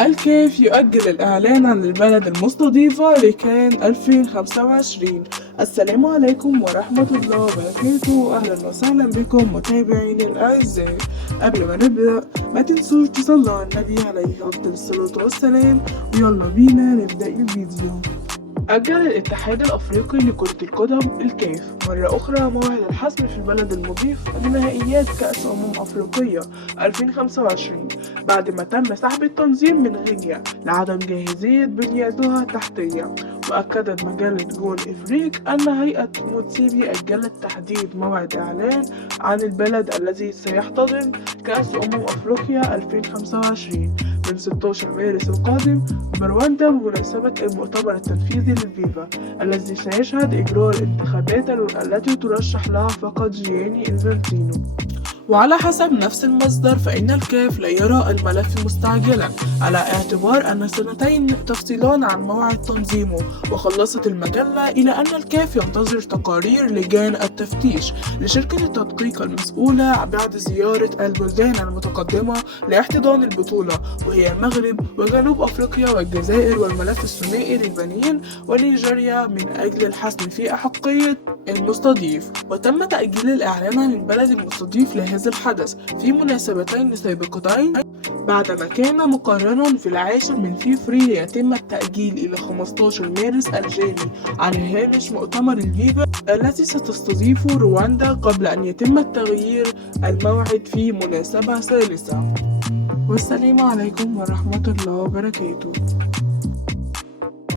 الكيف يؤجل الإعلان عن البلد المستضيفة لكان 2025. السلام عليكم ورحمة الله وبركاته، أهلا وسهلا بكم متابعيني الأعزاء. قبل ما نبدأ ما تنسوش تصلوا على النبي عليه أفضل الصلاة والسلام، ويلا بينا نبدأ الفيديو. أجل الاتحاد الأفريقي لكرة القدم الكاف مرة أخرى موعد الحسم في البلد المضيف لنهائيات كأس أفريقيا 2025 بعد ما تم سحب التنظيم من غينيا لعدم جاهزية بنيتها التحتية. وأكدت مجلة جول إفريق أن هيئة موتسيبي أجلت تحديد موعد إعلان عن البلد الذي سيحتضن كأس أفريقيا 2025 من 16 مارس القادم برواندا بمناسبة المؤتمر التنفيذي للفيفا الذي سيشهد إجراء الانتخابات التي ترشح لها فقط جياني إنفانتينو. وعلى حسب نفس المصدر فإن الكاف لا يرى الملف مستعجلا على اعتبار أن سنتين تفصلان عن موعد تنظيمه. وخلصت المجلة إلى أن الكاف ينتظر تقارير لجان التفتيش لشركة التدقيق المسؤولة بعد زيارة البلدان المتقدمة لاحتضان البطولة وهي المغرب وجنوب أفريقيا والجزائر والملف الثنائي للبنين ونيجيريا من أجل الحسم في أحقية المستضيف. وتم تأجيل الإعلان عن البلد المستضيف لهذا الحدث في مناسبتين سابقتين بعدما كان مقررا في 10 من فبراير يتم التأجيل إلى 15 مارس الجاري على هامش مؤتمر الفيفا التي ستستضيفه رواندا قبل أن يتم تغيير الموعد في مناسبة ثالثة. والسلام عليكم ورحمة الله وبركاته.